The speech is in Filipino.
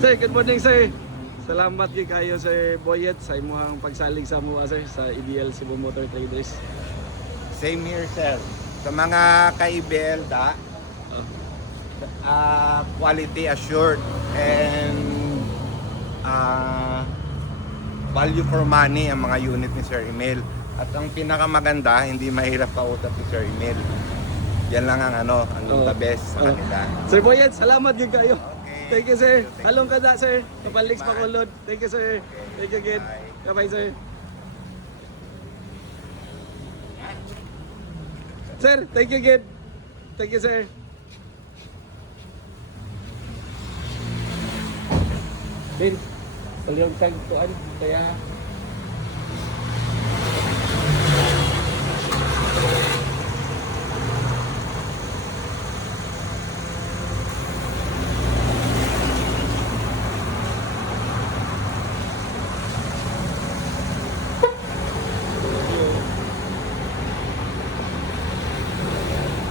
Sir, good morning sir. Salamat kay kayo Sir Boyet sa imong pagsalig sa mua sir sa EBL Cebu Motor Traders. Same here, sir. Sa mga ka-IBL, quality assured and value for money ang mga unit ni Sir Emil. At ang pinakamaganda, hindi mahirap kausap si Sir Emil. Yan lang ang the best sa kanila. Sir Boyet, salamat gid kayo. Okay. Thank you sir. Halong ka da sir. Kapalix pa kulod. Thank you sir. Thank you again. Bye sir. Sir, thank you again. Thank you sir. Din, palihog tag tuan kaya